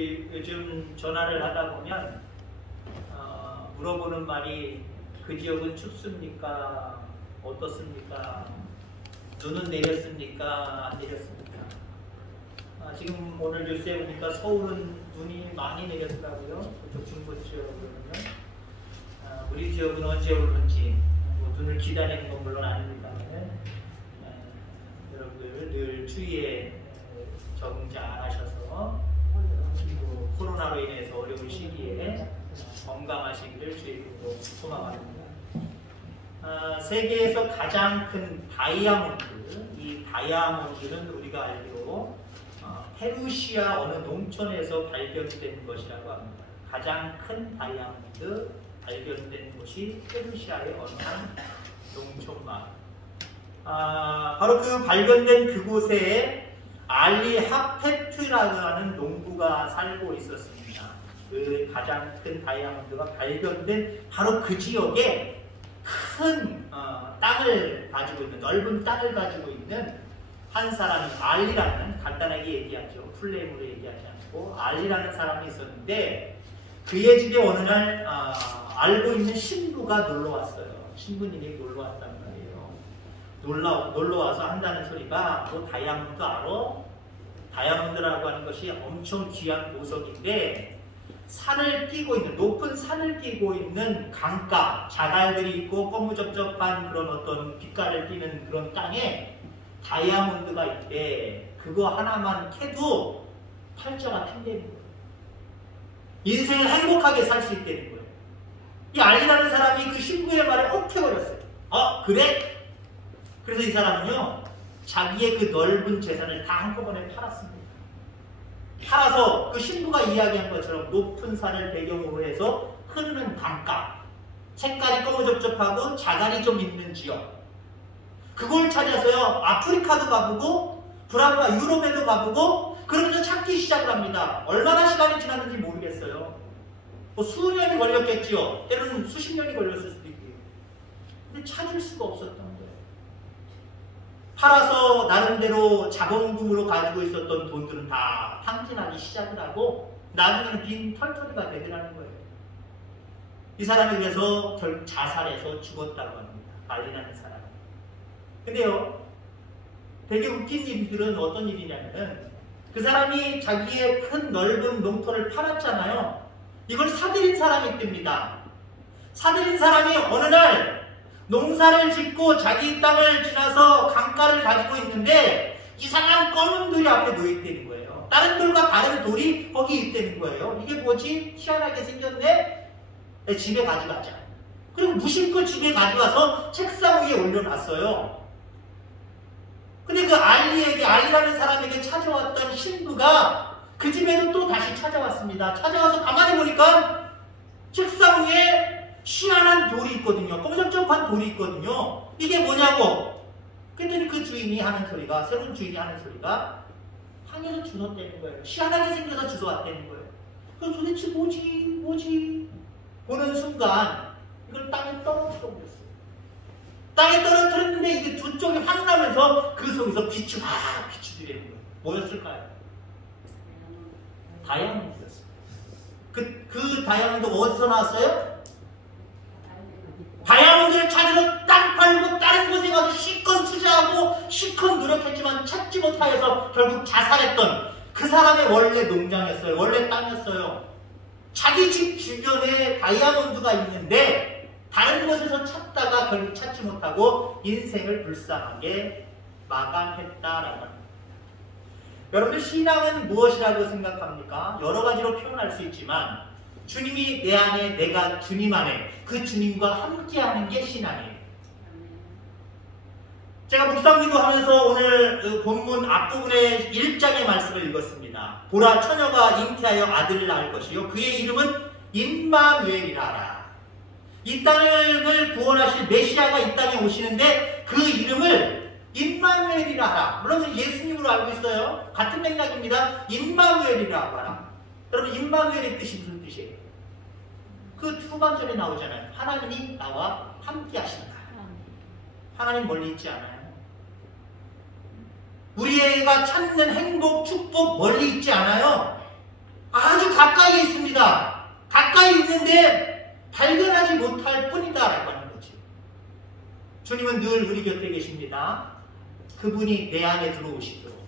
이게 요즘 전화를 하다 보면 물어보는 말이 그 지역은 춥습니까? 어떻습니까? 눈은 내렸습니까? 안 내렸습니까? 지금 오늘 뉴스에 보니까 서울은 눈이 많이 내렸더라고요. 그쪽 중부 지역으로는. 우리 지역은 언제 올는지 뭐 눈을 기다리는 건 물론 아닙니다만 여러분들 늘 추위에 적응 잘 하셔서 그리고 코로나로 인해서 어려운 시기에 건강하시기를 주의로 소망합니다. 세계에서 가장 큰 다이아몬드, 이 다이아몬드는 우리가 알기로 페루시아 어느 농촌에서 발견된 것이라고 합니다. 가장 큰 다이아몬드 발견된 곳이 페루시아의 어느 한 농촌 마을. 바로 그 발견된 그곳에 알리 하페트라고 하는 농부가 살고 있었습니다. 그 가장 큰 다이아몬드가 발견된 바로 그 지역에 큰 땅을 가지고 있는, 넓은 땅을 가지고 있는 한 사람이 알리라는, 간단하게 얘기하죠. 풀네임으로 얘기하지 않고 알리라는 사람이 있었는데 그의 집에 어느 날 알고 있는 신부가 놀러 왔어요. 신부님이 놀러 왔단 말이에요. 놀러 와서 한다는 소리가 너 다이아몬드 알아? 다이아몬드라고 하는 것이 엄청 귀한 보석인데 산을 끼고 있는, 높은 산을 끼고 있는 강가, 자갈들이 있고 꺼무적적한 그런 어떤 빛깔을 띠는 그런 땅에 다이아몬드가 있대. 그거 하나만 캐도 팔자가 핀다는 거예요. 인생을 행복하게 살 수 있다는 거예요. 이 알리라는 사람이 그 신부의 말에 혹해버렸어요. 그래? 그래서 이 사람은요, 자기의 그 넓은 재산을 다 한꺼번에 팔았습니다. 팔아서 그 신부가 이야기한 것처럼 높은 산을 배경으로 해서 흐르는 강가, 색깔이 꺼무적적하고 자갈이 좀 있는 지역, 그걸 찾아서요, 아프리카도 가보고 브라바 유럽에도 가보고 그러면서 찾기 시작을 합니다. 얼마나 시간이 지났는지 모르겠어요. 뭐 수년이 걸렸겠지요. 때로는 수십 년이 걸렸을 수도 있고요. 근데 찾을 수가 없었던 거예요. 팔아서 나름대로 자본금으로 가지고 있었던 돈들은 다 탕진하기 시작을 하고 나중에는 빈 털터리가 되더라는 거예요. 이 사람에 의해서 자살해서 죽었다고 합니다. 알리라는 사람. 근데요, 되게 웃긴 일들은 어떤 일이냐면은 그 사람이 자기의 큰 넓은 농토를 팔았잖아요. 이걸 사들인 사람이 뜹니다. 사들인 사람이 어느 날 농사를 짓고 자기 땅을 지나서 강가를 가지고 있는데 이상한 검은 돌이 앞에 놓여있다는 거예요. 다른 돌과 다른 돌이 거기 있다는 거예요. 이게 뭐지? 희한하게 생겼네? 집에 가져가자. 그리고 무심코 집에 가져와서 책상 위에 올려놨어요. 근데 그 알리라는 사람에게 찾아왔던 신부가 그 집에도 또 다시 찾아왔습니다. 찾아와서 가만히 보니까 책상 위에 희한한 돌이 있거든요. 검정적한 돌이 있거든요. 이게 뭐냐고. 그랬더니 그 주인이 하는 소리가, 새로운 주인이 하는 소리가 항해로 주웠다는 거예요. 희한하게 생겨서 주워왔다는 거예요. 그럼 도대체 뭐지? 보는 순간 이걸 땅에 떨어뜨려 버렸어요. 땅에 떨어뜨렸는데 이게 두 쪽이 확 나면서 그 속에서 빛이 확 비추더라는 거예요. 뭐였을까요? 다이아몬드였어요. 그 다이아몬드가 어디서 나왔어요? 다이아몬드를 찾으러 땅 팔고 다른 곳에 가서 실컷 투자하고 실컷 노력했지만 찾지 못하여서 결국 자살했던 그 사람의 원래 농장이었어요. 원래 땅이었어요. 자기 집 주변에 다이아몬드가 있는데 다른 곳에서 찾다가 결국 찾지 못하고 인생을 불쌍하게 마감했다라고 합니다. 여러분들 신앙은 무엇이라고 생각합니까? 여러 가지로 표현할 수 있지만 주님이 내 안에, 내가 주님 안에, 그 주님과 함께하는 게 신앙이에요. 제가 묵상기도 하면서 오늘 그 본문 앞부분의 1장의 말씀을 읽었습니다. 보라, 처녀가 잉태하여 아들을 낳을 것이요 그의 이름은 임마누엘이라. 이 땅을 구원하실 메시아가 이 땅에 오시는데 그 이름을 임마누엘이라 하라. 물론 예수님으로 알고 있어요. 같은 맥락입니다. 임마누엘이라고 하라. 여러분, 임마누엘의 뜻이 무슨 뜻이에요? 그 후반절에 나오잖아요. 하나님이 나와 함께 하신다. 하나님 멀리 있지 않아요. 우리가 찾는 행복, 축복 멀리 있지 않아요. 아주 가까이에 있습니다. 가까이 있는데 발견하지 못할 뿐이다 라고 하는 거지. 주님은 늘 우리 곁에 계십니다. 그분이 내 안에 들어오시도록,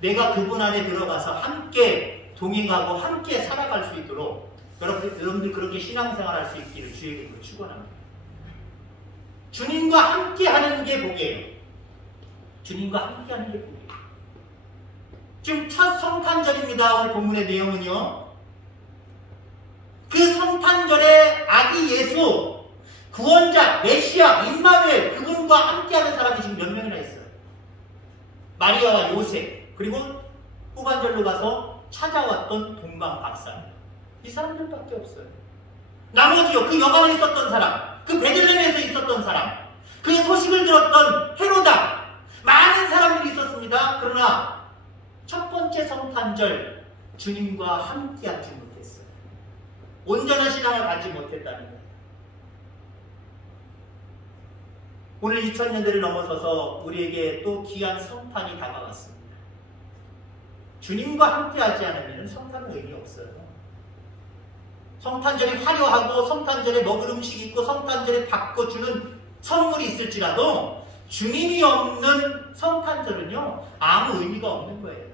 내가 그분 안에 들어가서 함께 동행하고 함께 살아갈 수 있도록 여러분들 그렇게 신앙생활 할 수 있기를 주의 이름으로 축원합니다. 주님과 함께하는 게 복이에요. 주님과 함께하는 게 복이에요. 지금 첫 성탄절입니다. 오늘 본문의 내용은요. 그 성탄절에 아기 예수, 구원자, 메시아, 임마누엘, 그분과 함께하는 사람이 지금 몇 명이나 있어요. 마리아와 요셉, 그리고 후반절로 가서 찾아왔던 동방 박사. 이 사람들밖에 없어요. 나머지요, 그 여관에 있었던 사람, 그 베들레헴에서 있었던 사람, 그 소식을 들었던 헤로다, 많은 사람들이 있었습니다. 그러나 첫 번째 성탄절 주님과 함께하지 못했어요. 온전한 신앙을 갖지 못했다는 거예요. 오늘 2000년대를 넘어서서 우리에게 또 귀한 성탄이 다가왔습니다. 주님과 함께하지 않으면 성탄은 의미 없어요. 성탄절이 화려하고 성탄절에 먹을 음식이 있고 성탄절에 바꿔주는 선물이 있을지라도 주님이 없는 성탄절은요, 아무 의미가 없는 거예요.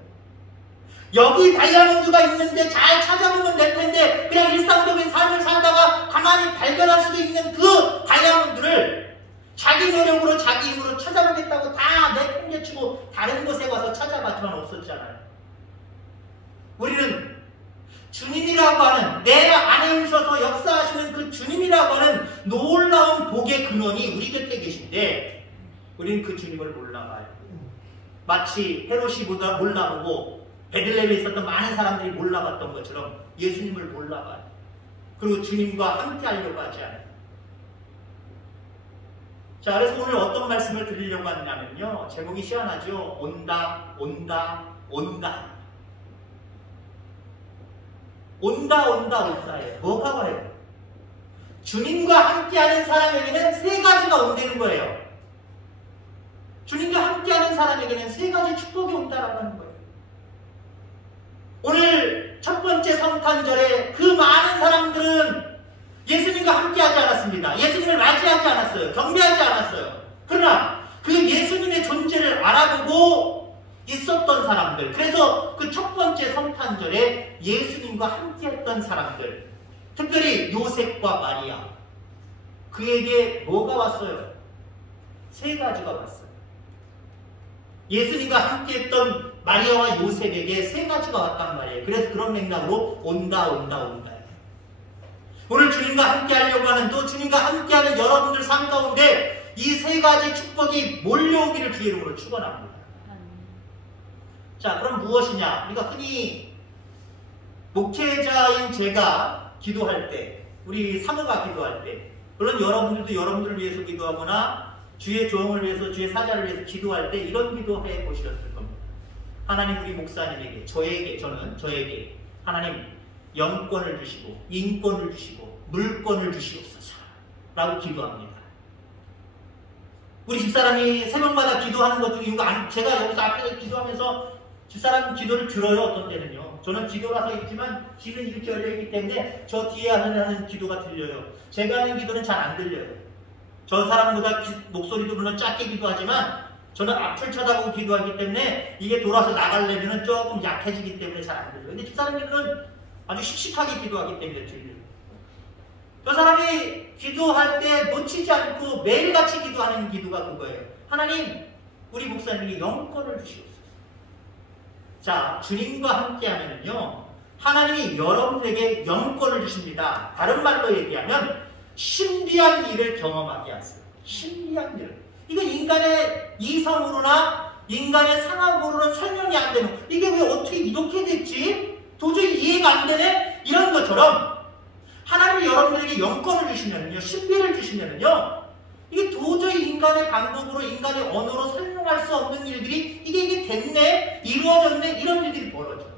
여기 다이아몬드가 있는데 잘 찾아보면 될 텐데 그냥 일상적인 삶을 살다가 가만히 발견할 수도 있는 그 다이아몬드를 자기 노력으로 자기 힘으로 찾아보겠다고 다 내팽개치고 다른 곳에 와서 찾아봤지만 없었잖아요. 우리는 주님이라고 하는, 내 안에 오셔서 역사하시는 그 주님이라고 하는 놀라운 복의 근원이 우리 곁에 계신데 우리는 그 주님을 몰라봐요. 마치 헤롯이 몰라보고 베들레헴에 있었던 많은 사람들이 몰라봤던 것처럼 예수님을 몰라봐요. 그리고 주님과 함께 하려고 하지 않아요. 자, 그래서 오늘 어떤 말씀을 드리려고 하냐면요, 제목이 희한하죠. 온다, 온다, 온다. 온다, 온다, 온다예요. 뭐가 와요? 주님과 함께하는 사람에게는 세 가지가 온다는 거예요. 주님과 함께하는 사람에게는 세 가지 축복이 온다라고 하는 거예요. 오늘 첫 번째 성탄절에 그 많은 사람들은 예수님과 함께하지 않았습니다. 예수님을 맞이하지 않았어요. 경배하지 않았어요. 그러나 그 예수님의 존재를 알아보고 있었던 사람들, 그래서 그 첫 번째 성탄절에 예수님과 함께했던 사람들, 특별히 요셉과 마리아, 그에게 뭐가 왔어요? 세 가지가 왔어요. 예수님과 함께했던 마리아와 요셉에게 세 가지가 왔단 말이에요. 그래서 그런 맥락으로 온다, 온다, 온다. 오늘 주님과 함께하려고 하는, 또 주님과 함께하는 여러분들 삶 가운데 이 세 가지 축복이 몰려오기를 주의 이름으로 축원합니다. 자, 그럼 무엇이냐? 우리가 흔히 목회자인 제가 기도할 때, 우리 사모가 기도할 때, 물론 여러분들도 여러분들을 위해서 기도하거나 주의 종을 위해서, 주의 사자를 위해서 기도할 때 이런 기도해 보셨을 겁니다. 하나님, 우리 목사님에게, 저에게 하나님 영권을 주시고 인권을 주시고 물권을 주시옵소서 라고 기도합니다. 우리 집사람이 새벽마다 기도하는 것 중에 제가 여기서 앞에서 기도하면서 집사람 기도를 들어요. 어떤 때는요. 저는 기도를 하고 있지만 귀는 이렇게 열려있기 때문에 저 뒤에 하는 기도가 들려요. 제가 하는 기도는 잘 안 들려요. 저 사람보다 목소리도 물론 작게 기도하지만 저는 앞을 쳐다보고 기도하기 때문에 이게 돌아서 나가려면 조금 약해지기 때문에 잘 안 들려요. 근데 집사람 기도는 아주 씩씩하게 기도하기 때문에 들려요. 저 사람이 기도할 때 놓치지 않고 매일같이 기도하는 기도가 그거예요. 하나님, 우리 목사님에게 영권을 주시옵소서. 자, 주님과 함께하면요, 하나님이 여러분에게 영권을 주십니다. 다른 말로 얘기하면 신비한 일을 경험하게 하세요. 신비한 일을. 이건 인간의 이성으로나 인간의 상황으로는 설명이 안 되는, 이게 왜 어떻게 이렇게 됐지? 도저히 이해가 안 되네? 이런 것처럼 하나님이 여러분들에게 영권을 주시면요, 신비를 주시면요, 이게 도저히 인간의 방법으로, 인간의 언어로 설명할 수 없는 일들이 이게 됐네, 이루어졌네, 이런 일들이 벌어져요.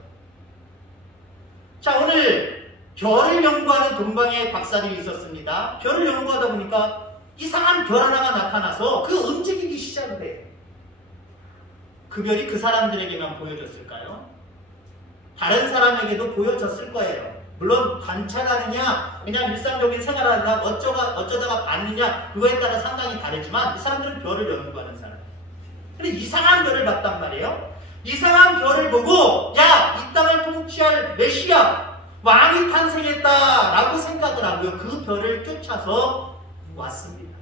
자, 오늘 별을 연구하는 동방의 박사들이 있었습니다. 별을 연구하다 보니까 이상한 별 하나가 나타나서 그 움직이기 시작을 해요. 그 별이 그 사람들에게만 보여졌을까요? 다른 사람에게도 보여졌을 거예요. 물론 관찰하느냐 그냥 일상적인 생활하느냐 어쩌다가 봤느냐 그거에 따라 상당히 다르지만 이 사람들은 별을 연구하는 사람이에요. 근데 이상한 별을 봤단 말이에요. 이상한 별을 보고 야, 이 땅을 통치할 메시아 왕이 탄생했다라고 생각을 하고요. 그 별을 쫓아서 왔습니다.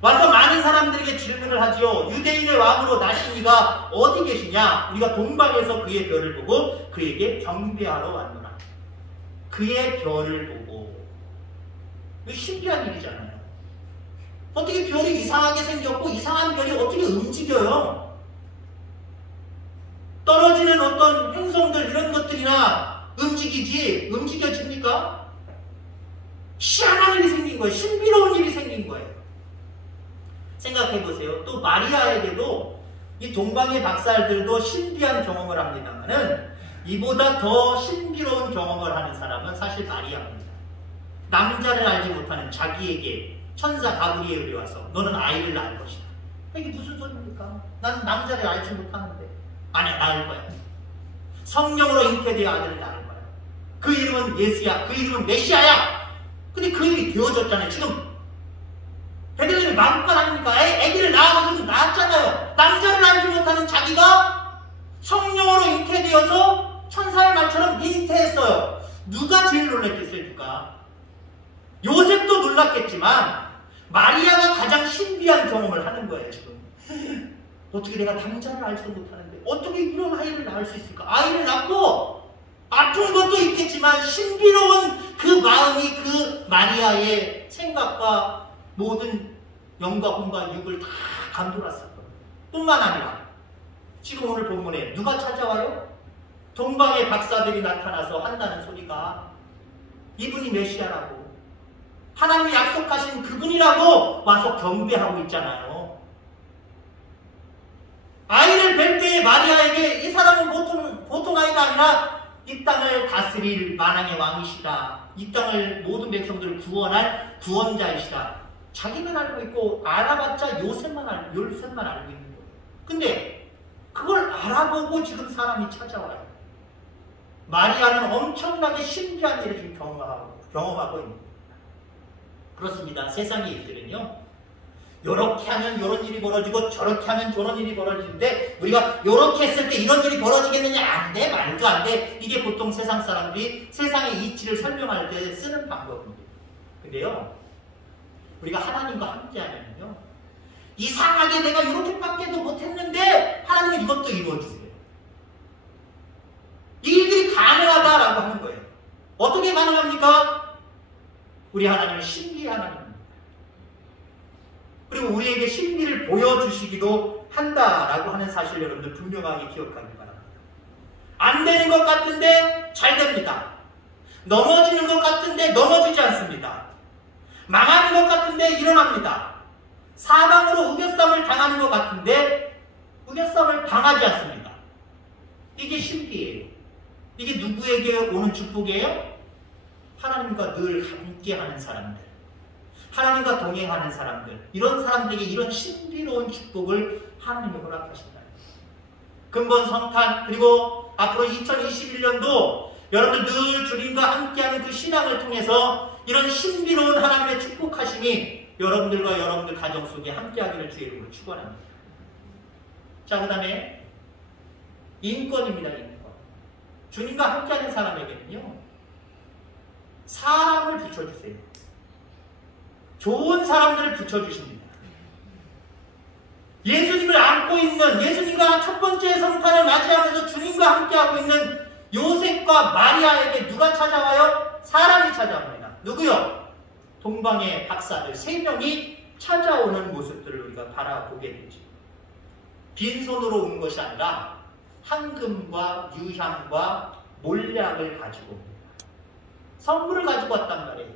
와서 많은 사람들에게 질문을 하지요. 유대인의 왕으로 나신 이가 어디 계시냐? 우리가 동방에서 그의 별을 보고 그에게 경배하러 왔노라. 그의 별을 보고. 이거 신기한 일이잖아요. 어떻게 별이 이상하게 생겼고 이상한 별이 어떻게 움직여요? 떨어지는 어떤 행성들 이런 것들이나 움직여집니까? 희한한 일이 생긴 거예요. 신비로운 일이 생긴 거예요. 생각해보세요. 또 마리아에게도 이 동방의 박사들도 신비한 경험을 합니다만은 이보다 더 신비로운 경험을 하는 사람은 사실 마리아입니다. 남자를 알지 못하는 자기에게 천사 가브리엘이 와서 너는 아이를 낳을 것이다. 이게 무슨 소리입니까? 나는 남자를 알지 못하는데. 아니야, 낳을 거야. 성령으로 잉태되어 아들을 낳을 거야. 그 이름은 예수야. 그 이름은 메시아야. 근데 그 일이 되어졌잖아요. 지금 베들레헴이 마구간 아닙니까? 애기를 낳아가지고 낳았잖아요. 남자를 알지 못하는 자기가 성령으로 잉태되어서 천사의 말처럼 잉태했어요. 누가 제일 놀랐겠어요? 누가? 요셉도 놀랐겠지만 마리아가 가장 신비한 경험을 하는 거예요. 지금 어떻게 내가 남자를 알지도 못하는데 어떻게 이런 아이를 낳을 수 있을까? 아이를 낳고 아픈 것도 있겠지만 신비로운 그 마음이 그 마리아의 생각과 모든 영과 혼과 육을 다 감돌았을 거예요. 뿐만 아니라 지금 오늘 본문에 누가 찾아와요? 동방의 박사들이 나타나서 한다는 소리가 이분이 메시아라고 하나님이 약속하신 그분이라고 와서 경배하고 있잖아요. 아이를 뵐 때에 마리아에게 이 사람은 보통 아이가 아니라 이 땅을 다스릴 만왕의 왕이시다. 이 땅을 모든 백성들을 구원할 구원자이시다. 자기만 알고 있고 알아봤자 요셉만 알고 있는 거예요. 근데 그걸 알아보고 지금 사람이 찾아와요. 마리아는 엄청나게 신비한 일을 지금 경험하고 있는 거예요. 그렇습니다. 세상의 일들은요. 요렇게 하면 요런 일이 벌어지고 저렇게 하면 저런 일이 벌어지는데 우리가 요렇게 했을 때 이런 일이 벌어지겠느냐? 안 돼. 말도 안 돼. 이게 보통 세상 사람들이 세상의 이치를 설명할 때 쓰는 방법입니다. 근데요. 우리가 하나님과 함께하면요. 이상하게 내가 이렇게밖에도 못했는데 하나님은 이것도 이루어주세요. 이 일들이 가능하다라고 하는 거예요. 어떻게 가능합니까? 우리 하나님은 신비의 하나님입니다. 그리고 우리에게 신비를 보여주시기도 한다라고 하는 사실 여러분들 분명하게 기억하기 바랍니다. 안 되는 것 같은데 잘 됩니다. 넘어지는 것 같은데 넘어지지 않습니다. 망하는 것 같은데 일어납니다. 사방으로 우겨쌈을 당하는 것 같은데 우겨쌈을 당하지 않습니다. 이게 신비예요. 이게 누구에게 오는 축복이에요? 하나님과 늘 함께하는 사람들, 하나님과 동행하는 사람들, 이런 사람들에게 이런 신비로운 축복을 하나님이 허락하신다. 근본 성탄, 그리고 앞으로 2021년도 여러분들 늘 주님과 함께하는 그 신앙을 통해서 이런 신비로운 하나님의 축복하심이 여러분들과 여러분들 가정 속에 함께하기를 주의 이름으로 축원합니다. 자, 그 다음에 인권입니다. 인권. 주님과 함께하는 사람에게는요, 사람을 붙여주세요. 좋은 사람들을 붙여주십니다. 예수님을 안고 있는, 예수님과 첫 번째 성탄을 맞이하면서 주님과 함께하고 있는 요셉과 마리아에게 누가 찾아와요? 사람이 찾아옵니다. 누구요? 동방의 박사들 3명이 찾아오는 모습들을 우리가 바라보게 되죠. 빈손으로 온 것이 아니라 황금과 유향과 몰약을 가지고 옵니다. 선물을 가지고 왔단 말이에요.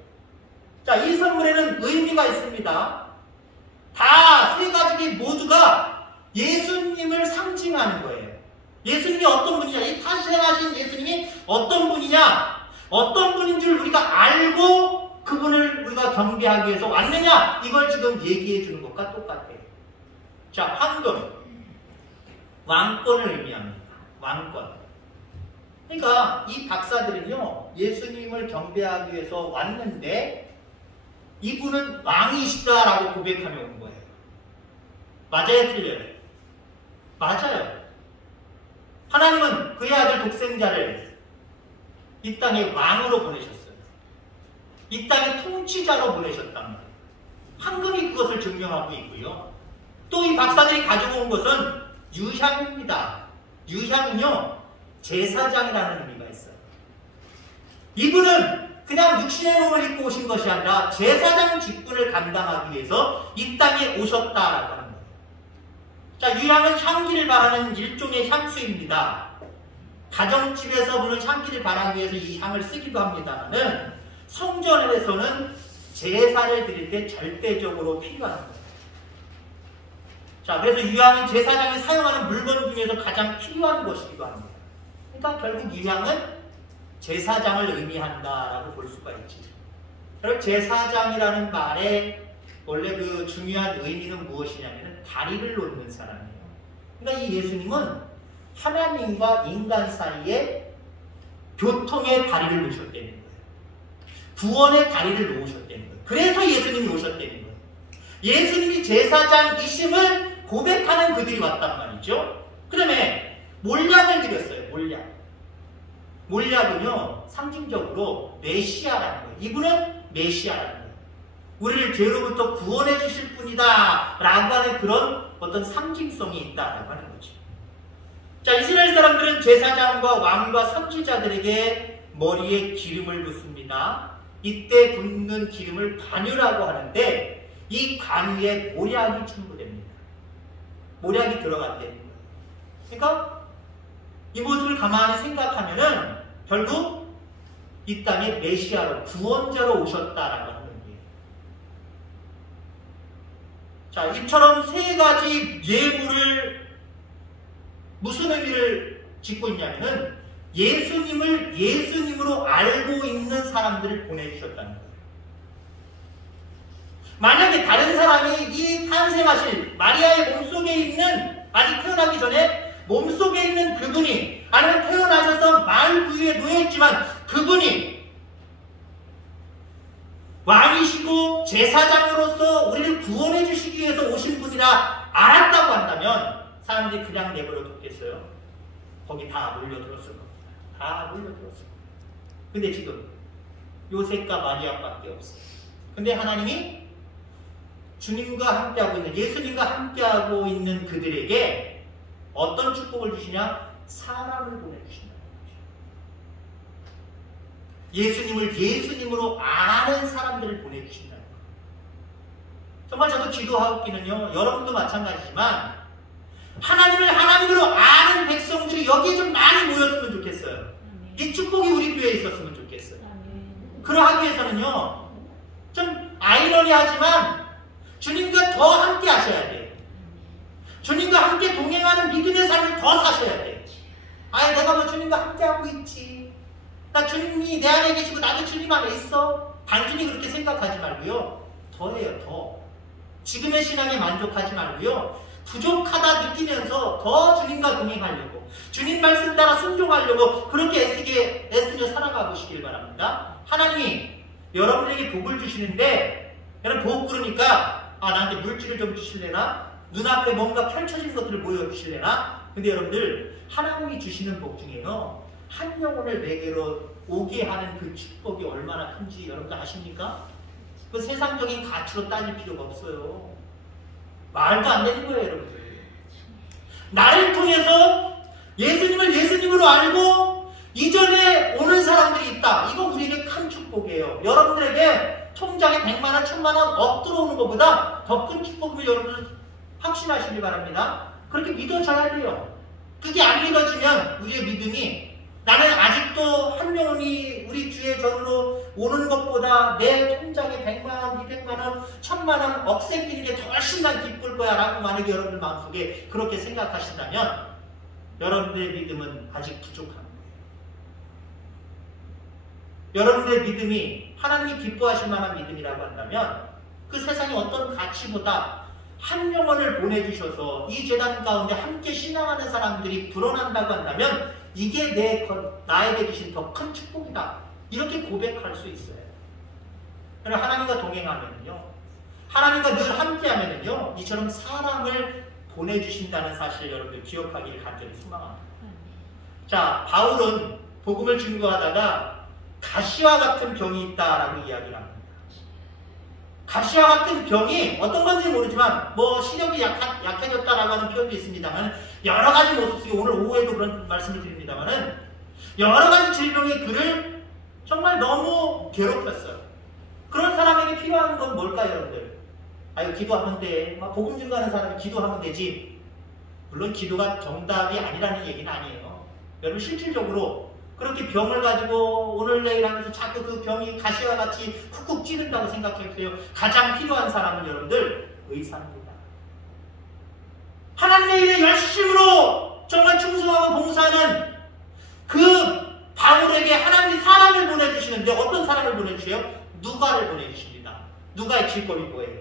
자, 이 선물에는 의미가 있습니다. 다 3가지 모두가 예수님을 상징하는 거예요. 예수님이 어떤 분이냐, 이 탄생하신 예수님이 어떤 분이냐, 어떤 분인 줄 우리가 알고 그분을 우리가 경배하기 위해서 왔느냐, 이걸 지금 얘기해 주는 것과 똑같아요. 자, 황금, 왕권을 의미합니다. 왕권. 그러니까 이 박사들은요, 예수님을 경배하기 위해서 왔는데 이분은 왕이시다라고 고백하며 온 거예요. 맞아요, 틀려요? 맞아요. 하나님은 그의 아들 독생자를 이 땅에 왕으로 보내셨어요. 이 땅의 통치자로 보내셨단 말이에요. 황금이 그것을 증명하고 있고요. 또 이 박사들이 가지고 온 것은 유향입니다. 유향은요, 제사장이라는 의미가 있어요. 이분은 그냥 육신의 몸을 입고 오신 것이 아니라 제사장 직분을 감당하기 위해서 이 땅에 오셨다라고 하는 거예요. 자, 유향은 향기를 바라는 일종의 향수입니다. 가정집에서 물론 향기를 바라기 위해서 이 향을 쓰기도 합니다만은 성전에서는 제사를 드릴 때 절대적으로 필요한 거예요. 자, 그래서 유향은 제사장이 사용하는 물건 중에서 가장 필요한 것이기도 합니다. 그러니까 결국 유향은 제사장을 의미한다라고 볼 수가 있지. 그리고 제사장이라는 말의 원래 그 중요한 의미는 무엇이냐면 다리를 놓는 사람이에요. 그러니까 이 예수님은 하나님과 인간 사이에 교통의 다리를 놓으셨다는 거예요. 구원의 다리를 놓으셨다는 거예요. 그래서 예수님이 오셨다는 거예요. 예수님이 제사장이심을 고백하는 그들이 왔단 말이죠. 그다음에 몰약을 드렸어요. 몰약은요, 상징적으로 메시아라는 거예요. 이분은 메시아라는 거예요. 우리를 죄로부터 구원해 주실 분이다 라고 하는 그런 어떤 상징성이 있다라고 하는 거죠. 자, 이스라엘 사람들은 제사장과 왕과 선지자들에게 머리에 기름을 붓습니다. 이때 붓는 기름을 관유라고 하는데 이 관유에 몰약이 첨부됩니다. 몰약이 들어간다는 거예요. 그러니까 이 모습을 가만히 생각하면은 결국 이 땅에 메시아로, 구원자로 오셨다라고 하는 거예요. 자, 이처럼 세 가지 예물을 무슨 의미를 짓고 있냐면은 예수님을 예수님으로 알고 있는 사람들을 보내주셨다는 거예요. 만약에 다른 사람이 이 탄생하실 마리아의 몸속에 있는, 아직 태어나기 전에 몸속에 있는 그분이, 아니면 태어나셔서 말 부위에 놓여있지만 그분이 왕이시고 제사장으로서 우리를 구원해 주시기 위해서 오신 분이라 알았다고 한다면 사람들이 그냥 내버려 뒀겠어요? 거기 다 몰려들었을 겁니다. 다 몰려들었을 겁니다. 근데 지금 요셉과 마리아밖에 없어요. 근데 하나님이 주님과 함께하고 있는, 예수님과 함께하고 있는 그들에게 어떤 축복을 주시냐? 사람을 보내주신다는 거죠. 예수님을 예수님으로 아는 사람들을 보내주신다는 거예요. 정말 저도 기도하기는요, 여러분도 마찬가지지만 하나님을 하나님으로 아는 백성들이 여기에 좀 많이 모였으면 좋겠어요. 이 축복이 우리 교회에 있었으면 좋겠어요. 그러하기 위해서는요, 좀 아이러니하지만 주님과 더 함께 하셔야 돼요. 주님과 함께 동행하는 믿음의 삶을 더 사셔야 돼요. 아예 내가 뭐 주님과 함께 하고 있지, 나 주님이 내 안에 계시고 나도 주님 안에 있어, 단순히 그렇게 생각하지 말고요, 더해요. 더 지금의 신앙에 만족하지 말고요, 부족하다 느끼면서 더 주님과 동행하려고, 주님 말씀 따라 순종하려고 그렇게 애쓰며 살아가 보시길 바랍니다. 하나님이 여러분에게 복을 주시는데, 여러분 복 그러니까 나한테 물질을 좀 주실래나? 눈앞에 뭔가 펼쳐진 것들을 보여주실래나? 근데 여러분들, 하나님이 주시는 복 중에요, 한 영혼을 내게로 오게 하는 그 축복이 얼마나 큰지 여러분들 아십니까? 그 세상적인 가치로 따질 필요가 없어요. 말도 안 되는 거예요, 여러분들. 나를 통해서 예수님을 예수님으로 알고 이전에 오는 사람들이 있다. 이거 우리에게 큰 축복이에요. 여러분들에게 통장에 100만원, 1000만원 억 들어오는 것보다 더 큰 축복을 여러분들 확신하시길 바랍니다. 그렇게 믿어져야 돼요. 그게 안 믿어지면 우리의 믿음이, 나는 아직도 한 명이 우리 주의 전으로 오는 것보다 내 통장에 100만원, 200만원, 1000만원 억 생기는 게 훨씬 난 기쁠 거야 라고 만약에 여러분들 마음속에 그렇게 생각하신다면 여러분들의 믿음은 아직 부족한 거예요. 여러분들의 믿음이 하나님이 기뻐하실 만한 믿음이라고 한다면 그 세상의 어떤 가치보다 한 영혼을 보내주셔서 이 재단 가운데 함께 신앙하는 사람들이 불어난다고 한다면 이게 나에게 주신 더 큰 축복이다. 이렇게 고백할 수 있어요. 그러나 하나님과 동행하면요, 하나님과 늘 함께하면요, 이처럼 사람을 보내주신다는 사실 여러분들 기억하기를 간절히 소망합니다. 자, 바울은 복음을 증거하다가 가시와 같은 병이 있다라고 이야기를 합니다. 가시와 같은 병이 어떤 건지 모르지만 뭐 시력이 약해졌다라고 하는 표현도 있습니다만 여러 가지 모습 속에 오늘 오후에도 그런 말씀을 드립니다만은 여러 가지 질병이 그를 정말 너무 괴롭혔어요. 그런 사람에게 필요한 건 뭘까요, 여러분들? 아유, 기도하면 돼. 복음 증거하는 사람이 기도하면 되지. 물론 기도가 정답이 아니라는 얘기는 아니에요. 여러분 실질적으로 그렇게 병을 가지고 오늘 내일 하면서 자꾸 그 병이 가시와 같이 쿡쿡 찌른다고 생각해보세요. 가장 필요한 사람은 여러분들 의사입니다. 하나님의 일에 열심으로 정말 충성하고 봉사하는 그 바울에게 하나님이 사람을 보내주시는데 어떤 사람을 보내주세요? 누가를 보내주십니다. 누가의 직업이 뭐예요?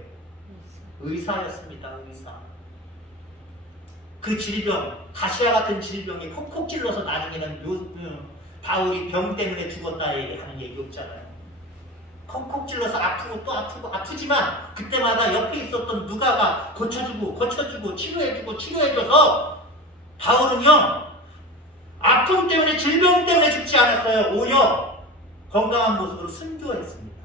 의사였습니다. 의사. 그 질병, 가시와 같은 질병이 콕콕 찔러서 나중에는 바울이 병 때문에 죽었다 하는 얘기 없잖아요. 콕콕 찔러서 아프고 또 아프고 아프지만 그때마다 옆에 있었던 누가가 고쳐주고 치료해줘서 바울은요, 아픔 때문에 질병 때문에 죽지 않았어요. 오히려 건강한 모습으로 순교했습니다.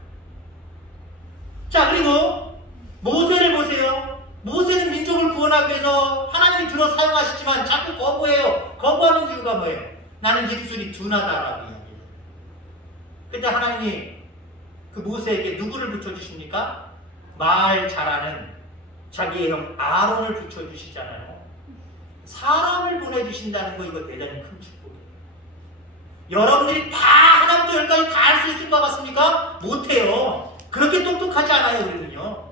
자, 그리고 모세를 보세요. 모세는 민족을 구원하기 위해서 하나님이 들어 사용하시지만 자꾸 거부해요. 거부하는 이유가 뭐예요? 나는 입술이 둔하다라고 이야기해요. 그때 하나님이 그 모세에게 누구를 붙여주십니까? 말 잘하는 자기의 형 아론을 붙여주시잖아요. 사람을 보내주신다는 거 이거 대단히 큰 축복이에요. 여러분들이 다 하나부터 열까지 다 할 수 있을 것 같습니까? 못해요. 그렇게 똑똑하지 않아요. 우리는요.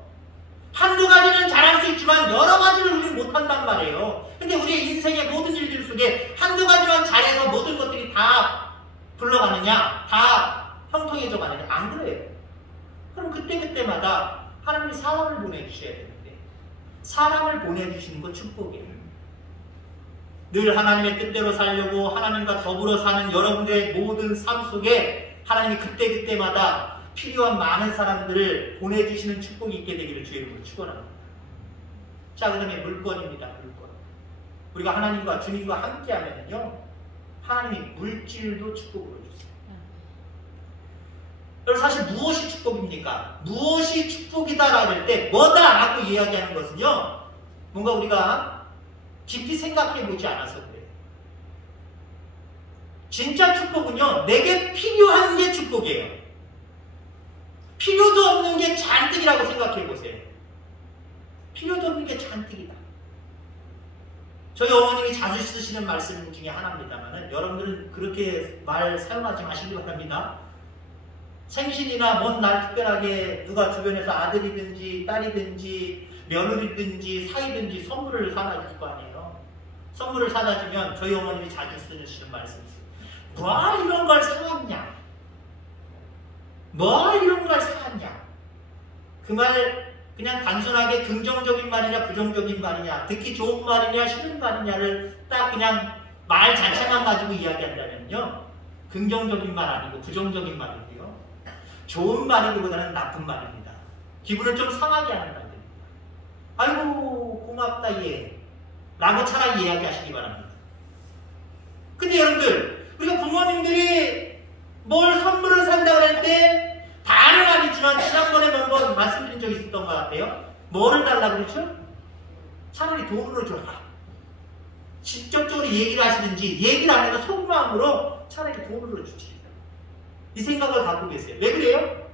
한두 가지는 잘할 수 있지만 여러 가지를 우리는 못한단 말이에요. 근데 우리의 인생의 모든 일들 속에 한두 가지만 잘해서 모든 것들이 다 굴러가느냐, 다 형통해져 가느냐, 안 그래요. 그럼 그때마다 하나님이 사람을 보내주셔야 되는데 사람을 보내주시는 건 축복이에요. 늘 하나님의 뜻대로 살려고 하나님과 더불어 사는 여러분의 모든 삶 속에 하나님이 그때마다 필요한 많은 사람들을 보내주시는 축복이 있게 되기를 주의 이름으로 축원합니다. 자, 그 다음에 물건입니다. 물건. 우리가 하나님과 주님과 함께하면요, 하나님이 물질도 축복으로 주세요. 그래서 사실 무엇이 축복입니까? 무엇이 축복이다라고 할 때 뭐다라고 이야기하는 것은요, 뭔가 우리가 깊이 생각해보지 않아서 그래요. 진짜 축복은요, 내게 필요한 게 축복이에요. 필요도 없는 게 잔뜩이라고 생각해보세요. 필요도 없는 게 잔뜩이다. 저희 어머님이 자주 쓰시는 말씀 중에 하나입니다만 여러분들은 그렇게 말 사용하지 마시기 바랍니다. 생신이나 먼 날 특별하게 누가 주변에서 아들이든지 딸이든지 며느리든지 사이든지 선물을 사다 줄 거 아니에요. 선물을 사다 주면 저희 어머님이 자주 쓰시는 말씀이 있어요. 뭐 이런 걸 사왔냐? 뭐 이런 걸 사왔냐? 그 말 그냥 단순하게 긍정적인 말이냐 부정적인 말이냐, 듣기 좋은 말이냐 싫은 말이냐를 딱 그냥 말 자체만 가지고 이야기한다면요, 긍정적인 말 아니고 부정적인 말이고요, 좋은 말이기보다는 나쁜 말입니다. 기분을 좀 상하게 하는 말입니다. 아이고 고맙다 얘 라고 차라리 이야기하시기 바랍니다. 근데 여러분들, 우리가 부모님들이 뭘 선물을 산다고 할 때 다는 아니지만 지난번에 한번 말씀드린 적이 있었던 것 같아요. 뭐를 달라고 그랬죠? 차라리 돈으로 줘라. 직접적으로 얘기를 하시든지 얘기를 안 해도 속마음으로 차라리 돈으로 주지. 이 생각을 갖고 계세요. 왜 그래요?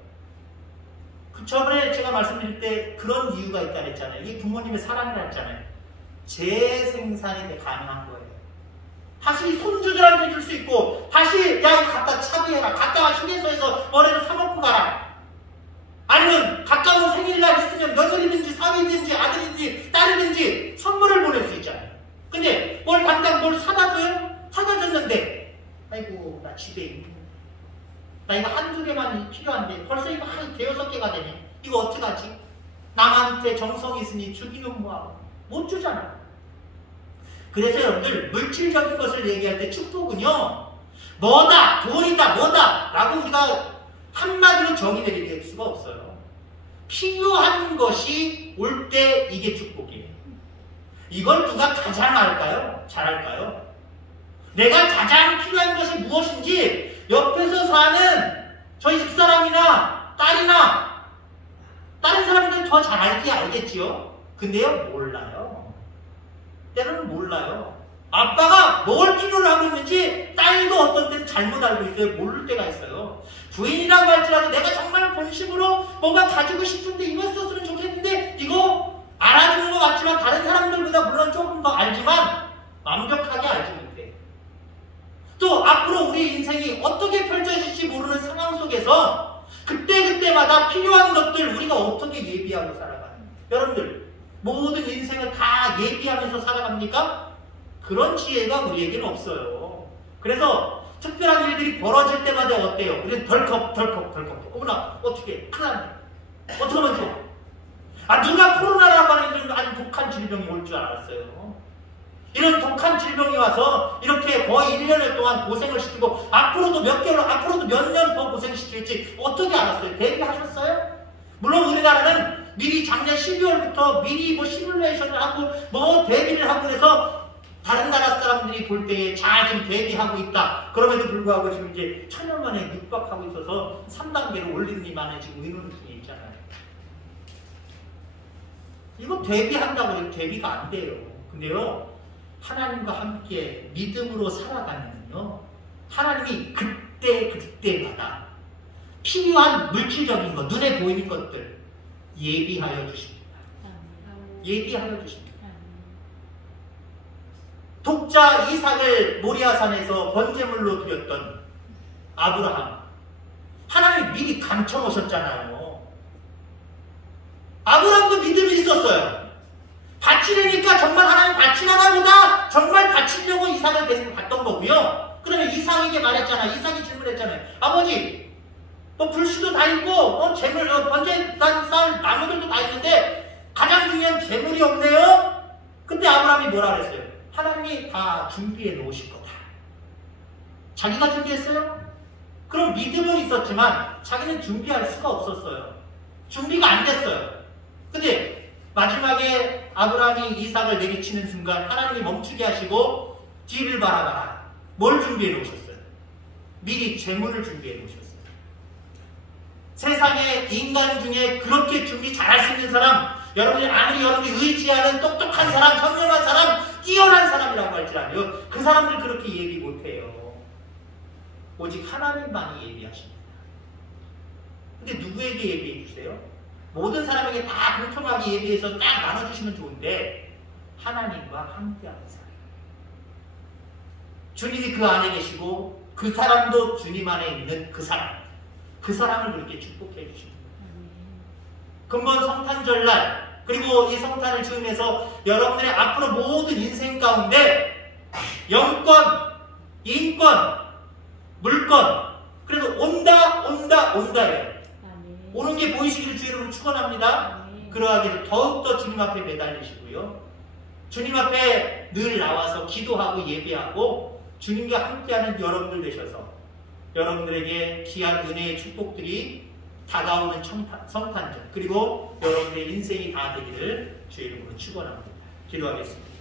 그 저번에 제가 말씀드릴 때 그런 이유가 있다 그랬잖아요. 이게 부모님의 사랑이라 했잖아요. 재생산이 가능한 거예요. 다시 손주들한테 줄 수 있고, 다시 야 이거 갖다 차비해라, 갖다가 휴게소에서 뭐라도 사먹고 가라, 아니면 가까운 생일날 있으면 며느리든지 사위든지 아들이든지 딸이든지 선물을 보낼 수 있잖아요. 근데 뭘 당장 뭘 사다 줘요? 사다 줬는데 아이고 나 집에 있는데 나 이거 한두 개만 필요한데 벌써 이거 한 대여섯 개가 되네. 이거 어떡하지? 남한테 정성이 있으니 주기는 뭐하고 못 주잖아. 그래서 여러분들 물질적인 것을 얘기할 때 축복은요, 뭐다, 돈이다, 뭐다 라고 우리가 한마디로 정의 내릴 수가 없어요. 필요한 것이 올 때 이게 축복이에요. 이걸 누가 가장 알까요? 잘할까요? 내가 가장 필요한 것이 무엇인지 옆에서 사는 저희 집사람이나 딸이나 다른 사람들이 더 잘 알겠지요? 근데요, 몰라요. 때로는 몰라요. 아빠가 뭘 필요로 하고 있는지 딸도 어떤 때는 잘못 알고 있어요. 모를 때가 있어요. 부인이라고 할지라도 내가 정말 본심으로 뭐가 가지고 싶은데 이거 썼으면 좋겠는데 이거 알아주는 것 같지만 다른 사람들보다 물론 조금 더 알지만 완벽하게 알지 못해. 또 앞으로 우리 인생이 어떻게 펼쳐질지 모르는 상황 속에서 그때그때마다 필요한 것들 우리가 어떻게 예비하고 살아가는, 여러분들 모든 인생을 다 예비하면서 살아갑니까? 그런 지혜가 우리에게는 없어요. 그래서 특별한 일들이 벌어질 때마다 어때요? 우리는 덜컥 어머나 어떻게 큰일 났네, 어떻게 하면 좋아? 누가 코로나라고 하는 이런 아주 독한 질병이 올 줄 알았어요. 이런 독한 질병이 와서 이렇게 거의 1년을 동안 고생을 시키고 앞으로도 몇 개월, 앞으로도 몇 년 더 고생시킬지 어떻게 알았어요? 대비하셨어요? 물론 우리나라는 미리 작년 12월부터 미리 시뮬레이션을 하고 대비를 하고 그래서 다른 나라 사람들이 볼 때에 잘 좀 대비하고 있다. 그럼에도 불구하고 지금 이제 천연만에 육박하고 있어서 3단계로 올리는 이만에 지금 의논 중에 있잖아요. 이거 대비한다고 해도 대비가 안 돼요. 근데요, 하나님과 함께 믿음으로 살아가면요, 하나님이 그때마다 필요한 물질적인 것, 눈에 보이는 것들 예비하여 주십니다. 예비하여 주십니다. 독자 이삭을 모리아산에서 번제물로 드렸던 아브라함, 하나님이 미리 감춰놓으셨잖아요. 아브라함도 믿음이 있었어요. 바치려니까 정말 하나님 바치려나 보다, 정말 바치려고 이삭을 데리고 갔던 거고요. 그러면 이삭에게 말했잖아요. 이삭이 질문했잖아요. 아버지, 불씨도 다 있고 재물, 번제 쌀 나무들도 다 있는데 가장 중요한 재물이 없네요. 그때 아브라함이 뭐라 그랬어요? 하나님이 다 준비해 놓으실 거다. 자기가 준비했어요? 그럼 믿음은 있었지만 자기는 준비할 수가 없었어요. 준비가 안 됐어요. 근데 마지막에 아브라함이 이삭을 내리치는 순간 하나님이 멈추게 하시고 뒤를 바라봐라. 뭘 준비해 놓으셨어요? 미리 재물을 준비해 놓으셨어요. 세상에 인간 중에 그렇게 준비 잘할 수 있는 사람, 여러분이 아무리 여러분이 의지하는 똑똑한 사람, 현명한 사람, 뛰어난 사람이라고 할지라도 그 사람들 그렇게 예비 못해요. 오직 하나님만이 예비하십니다. 근데 누구에게 예비해 주세요? 모든 사람에게 다 공평하게 예비해서 딱 나눠주시면 좋은데 하나님과 함께하는 사람, 주님이 그 안에 계시고 그 사람도 주님 안에 있는 그 사람을 그렇게 축복해 주십니다. 금번 성탄절날 그리고 이 성탄을 즈음해서 여러분들의 앞으로 모든 인생 가운데 영권, 인권, 물권, 그래서 온다예요. 오는 게 보이시기를 주의로 축원합니다. 그러하기 위해서 더욱더 주님 앞에 매달리시고요. 주님 앞에 늘 나와서 기도하고 예배하고 주님과 함께하는 여러분들 되셔서 여러분들에게 귀한 은혜의 축복들이 다가오는 성탄절 그리고 여러분의 인생이 다 되기를 주의 이름으로 축원합니다. 기도하겠습니다.